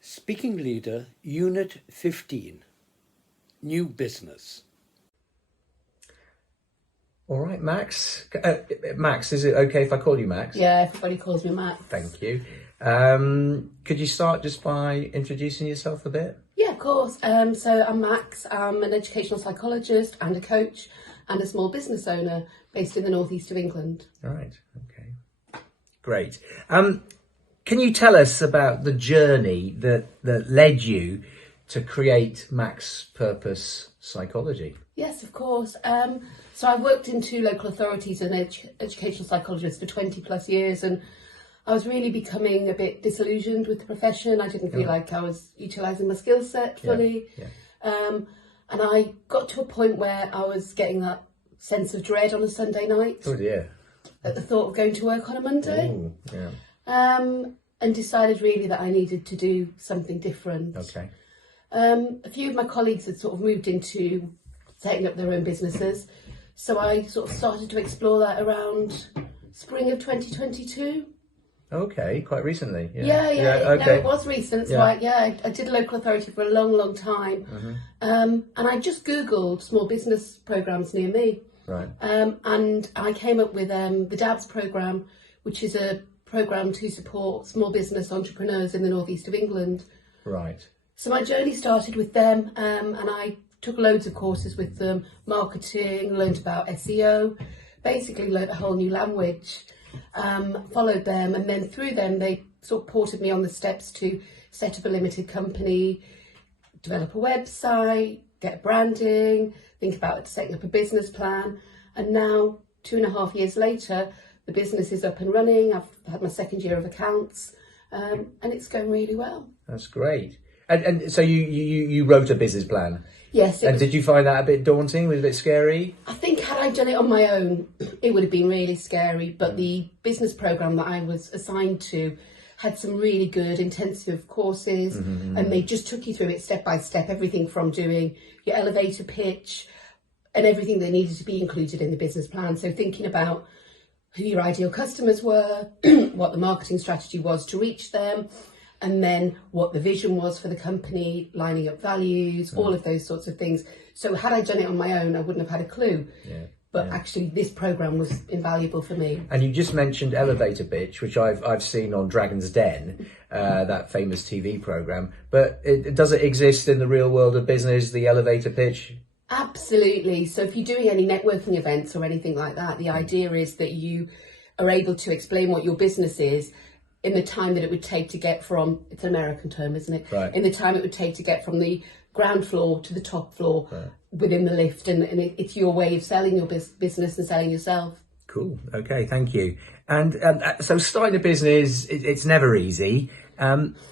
Speaking Leader, Unit 15, New Business. All right, Max. Max, is it okay if I call you Max? Yeah, everybody calls me Max. Thank you. Could you start just by introducing yourself a bit? Yeah, of course. So I'm Max. I'm an educational psychologist and a coach and a small business owner based in the northeast of England. All right, okay. Great. Can you tell us about the journey that led you to create Max Purpose Psychology? Yes, of course. So I've worked in two local authorities as an educational psychologist for 20 plus years, and I was really becoming a bit disillusioned with the profession. I didn't feel like I was utilising my skill set fully. And I got to a point where I was getting that sense of dread on a Sunday night. Oh dear. At the thought of going to work on a Monday. Ooh, yeah. And decided really that I needed to do something different. Okay. A few of my colleagues had sort of moved into setting up their own businesses. So I sort of started to explore that around spring of 2022. Okay, quite recently. Yeah, okay. No, it was recent. So I did a local authority for a long, long time. And I just Googled small business programs near me. Right. And I came up with the DABS program, which is a program to support small business entrepreneurs in the northeast of England. Right. So my journey started with them, and I took loads of courses with them, marketing, learned about SEO, basically learned a whole new language, followed them, and then through them they sort of ported me on the steps to set up a limited company, develop a website, get branding, think about setting up a business plan, and now 2.5 years later the business is up and running. I've had my second year of accounts, and it's going really well. That's great. And so you wrote a business plan? Yes. And did you find that a bit daunting? Was it a bit scary? I think had I done it on my own, it would have been really scary. But the business program that I was assigned to had some really good intensive courses, and they just took you through it step by step, everything from doing your elevator pitch and everything that needed to be included in the business plan. So thinking about who your ideal customers were, what the marketing strategy was to reach them, and then what the vision was for the company, lining up values, all of those sorts of things. So had I done it on my own, I wouldn't have had a clue. But actually this programme was invaluable for me. And you just mentioned elevator pitch, which I've seen on Dragon's Den, that famous TV programme. But does it exist in the real world of business, the elevator pitch? Absolutely. So if you're doing any networking events or anything like that, the idea is that you are able to explain what your business is in the time that it would take to get from, it's an American term, isn't it? Right. In the time it would take to get from the ground floor to the top floor within the lift. And it's your way of selling your business and selling yourself. Cool. Okay, thank you. And so starting a business, it's never easy.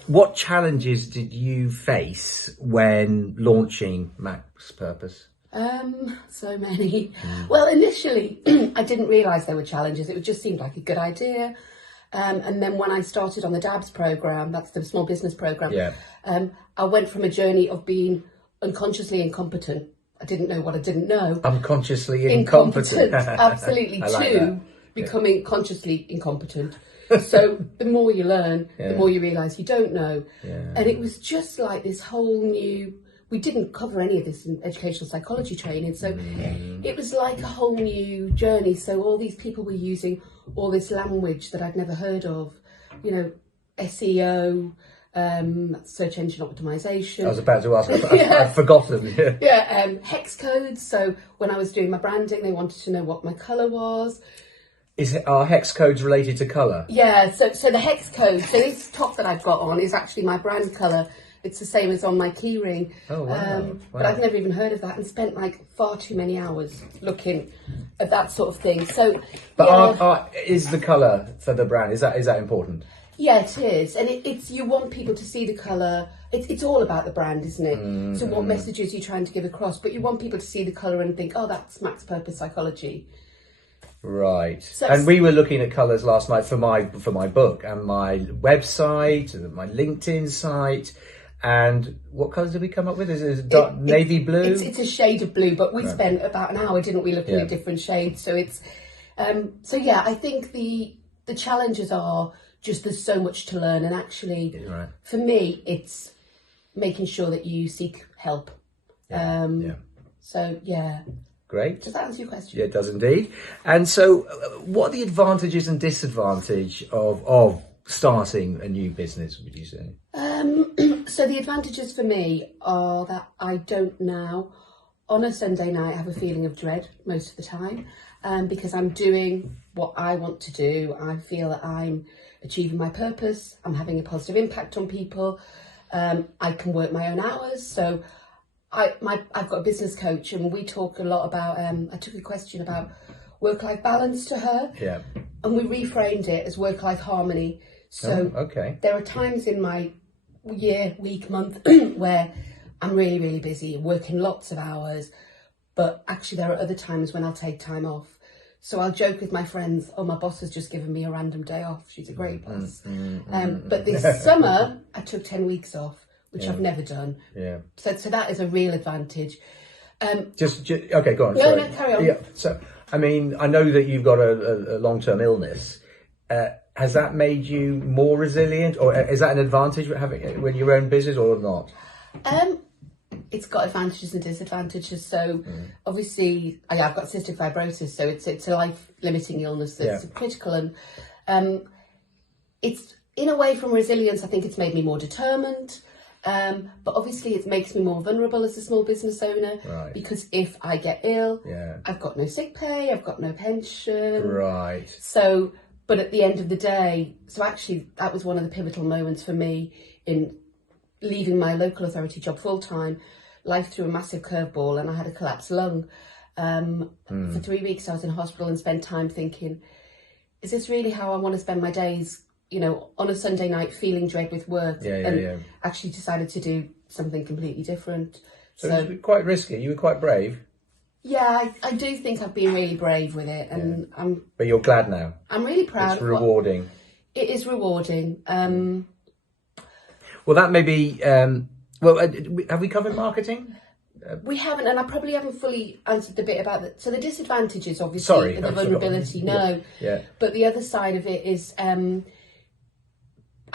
What challenges did you face when launching Max Purpose? So many. Well, initially, I didn't realise there were challenges. It just seemed like a good idea. And then when I started on the DABS program, that's the small business program, I went from a journey of being unconsciously incompetent. I didn't know what I didn't know. Unconsciously incompetent. Absolutely. like To becoming consciously incompetent. So the more you learn, the more you realise you don't know. And it was just like this whole new, we didn't cover any of this in educational psychology training. So it was like a whole new journey. So all these people were using all this language that I'd never heard of, you know, SEO, search engine optimization. I was about to ask, I've forgotten. Hex codes. So when I was doing my branding, they wanted to know what my colour was. Are hex codes related to colour? Yeah, so the hex code, so this top that I've got on is actually my brand colour. It's the same as on my keyring. Oh, wow. But I've never even heard of that and spent like far too many hours looking at that sort of thing. So, but is the colour for the brand, is that important? Yeah, it is. And it's you want people to see the colour. It's all about the brand, isn't it? So what messages you're trying to give across, but you want people to see the colour and think, oh, that's Max Purpose Psychology. Right. And we were looking at colours last night for my book and my website and my LinkedIn site. And what colours did we come up with? Is it dark navy blue? It's a shade of blue, but we spent about an hour, didn't we, looking at different shades. So it's I think the challenges are just there's so much to learn. And actually, Right. for me, it's making sure that you seek help. So, yeah. Great. Does that answer your question? Yeah, it does indeed. And so, what are the advantages and disadvantages of starting a new business, would you say? So the advantages for me are that I don't now, on a Sunday night, have a feeling of dread most of the time, because I'm doing what I want to do. I feel that I'm achieving my purpose. I'm having a positive impact on people. I can work my own hours. So I've got a business coach, and we talk a lot about, I took a question about work-life balance to her, and we reframed it as work-life harmony. So there are times in my year, week, month where I'm really, really busy, working lots of hours, but actually there are other times when I'll take time off. So I'll joke with my friends, oh, my boss has just given me a random day off. She's a great boss. But this summer, I took 10 weeks off, which I've never done. Yeah. So that is a real advantage. Just okay, go on. No, sorry. no, carry on. Yeah. So, I mean, I know that you've got a long-term illness. Has that made you more resilient, or is that an advantage when your own business, or not? It's got advantages and disadvantages. So obviously, I've got cystic fibrosis, so it's a life-limiting illness that's critical, and it's in a way from resilience. I think it's made me more determined, but obviously it makes me more vulnerable as a small business owner, because if I get ill, I've got no sick pay, I've got no pension, so. But at the end of the day, so actually that was one of the pivotal moments for me in leaving my local authority job full time. Life threw a massive curveball, and I had a collapsed lung. For 3 weeks I was in hospital and spent time thinking, is this really how I want to spend my days, you know, on a Sunday night feeling dread with work? Actually decided to do something completely different. So it was quite risky. You were quite brave. Yeah, I do think I've been really brave with it, and But you're glad now. I'm really proud. It's rewarding. It is rewarding. Well, that may be. Have we covered marketing? We haven't, and I probably haven't fully answered the bit about that. So the disadvantages, obviously, the vulnerability. But the other side of it is, I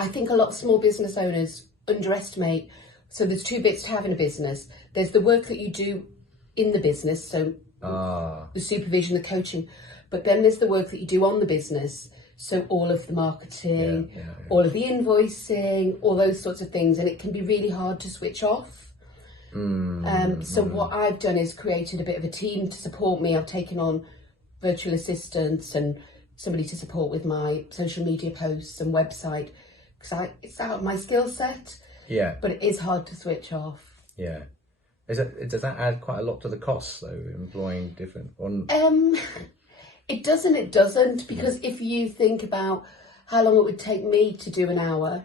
think a lot of small business owners underestimate. So there's two bits to having a business. There's the work that you do in the business, so the supervision, the coaching, but then there's the work that you do on the business, so all of the marketing, all of the invoicing, all those sorts of things, and it can be really hard to switch off. So what I've done is created a bit of a team to support me. I've taken on virtual assistants and somebody to support with my social media posts and website, because it's out of my skill set, but it is hard to switch off. Does that add quite a lot to the costs, though, employing different? It doesn't, because if you think about how long it would take me to do an hour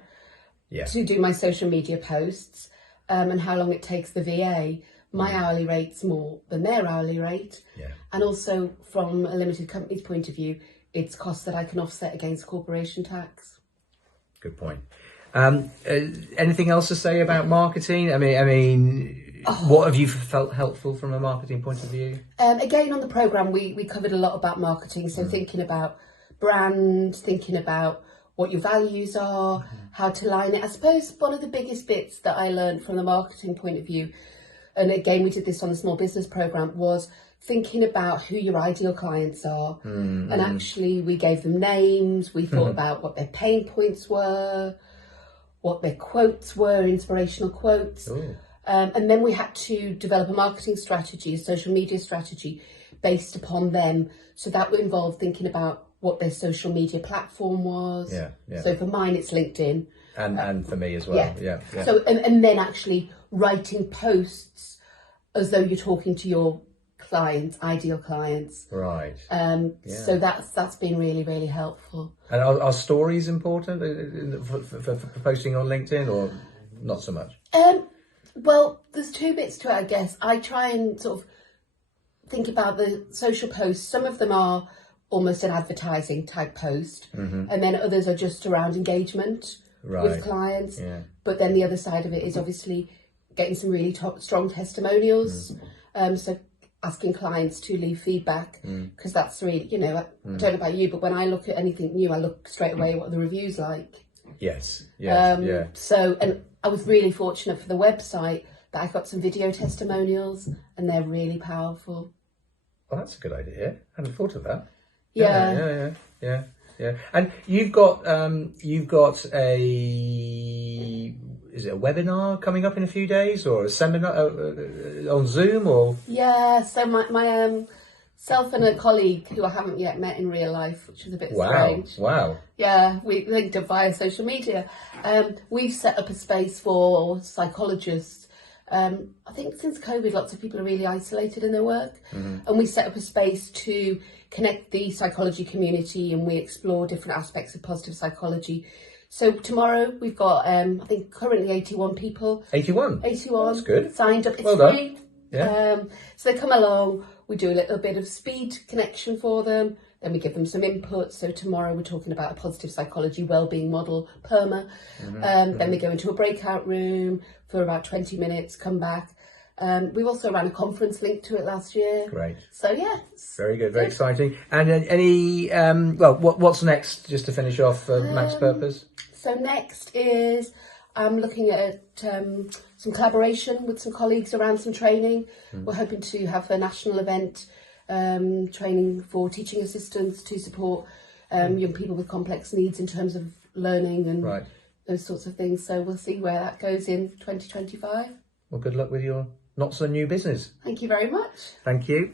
to do my social media posts, and how long it takes the VA, my hourly rate's more than their hourly rate. And also from a limited company's point of view, it's costs that I can offset against corporation tax. Good point. Anything else to say about marketing? I mean, what have you felt helpful from a marketing point of view? Again, on the programme, we covered a lot about marketing. So thinking about brand, thinking about what your values are, how to line it. I suppose one of the biggest bits that I learned from the marketing point of view, and again, we did this on the small business programme, was thinking about who your ideal clients are. And actually, we gave them names. We thought about what their pain points were, what their quotes were, inspirational quotes. And then we had to develop a marketing strategy, a social media strategy based upon them. So that would involve thinking about what their social media platform was. So for mine, it's LinkedIn. And for me as well. So, and then actually writing posts as though you're talking to your clients, ideal clients. So that's been really, really helpful. And are stories important for posting on LinkedIn, or not so much? Well, there's two bits to it, I guess. I try and sort of think about the social posts. Some of them are almost an advertising type post, and then others are just around engagement with clients. But then the other side of it is obviously getting some really strong testimonials. So asking clients to leave feedback, because that's really, you know, I don't know about you, but when I look at anything new, I look straight away at what the review's like. Yes. Yeah. So, and I was really fortunate for the website that I got some video testimonials, and they're really powerful. Well, that's a good idea. I hadn't thought of that. Yeah. Yeah. And you've got a, is it a webinar coming up in a few days, or a seminar on Zoom, or? Yeah. So my self and a colleague who I haven't yet met in real life, which is a bit strange. Wow. Yeah, we linked up via social media. We've set up a space for psychologists. I think since COVID, lots of people are really isolated in their work, and we set up a space to connect the psychology community, and we explore different aspects of positive psychology. So tomorrow we've got, I think currently 81 people. 81? 81. That's good. Signed up. It's Well done. free. Yeah. So they come along, we do a little bit of speed connection for them, then we give them some input. So tomorrow we're talking about a positive psychology wellbeing model, PERMA. Then we go into a breakout room for about 20 minutes, come back. We've also ran a conference linked to it last year. Great. So yeah. Very good, very exciting. And any, what's next, just to finish off Max Purpose? So next is I'm looking at some collaboration with some colleagues around some training. We're hoping to have a national event, training for teaching assistants to support young people with complex needs in terms of learning and those sorts of things. So we'll see where that goes in 2025. Well, good luck with your not so new business. Thank you very much. Thank you.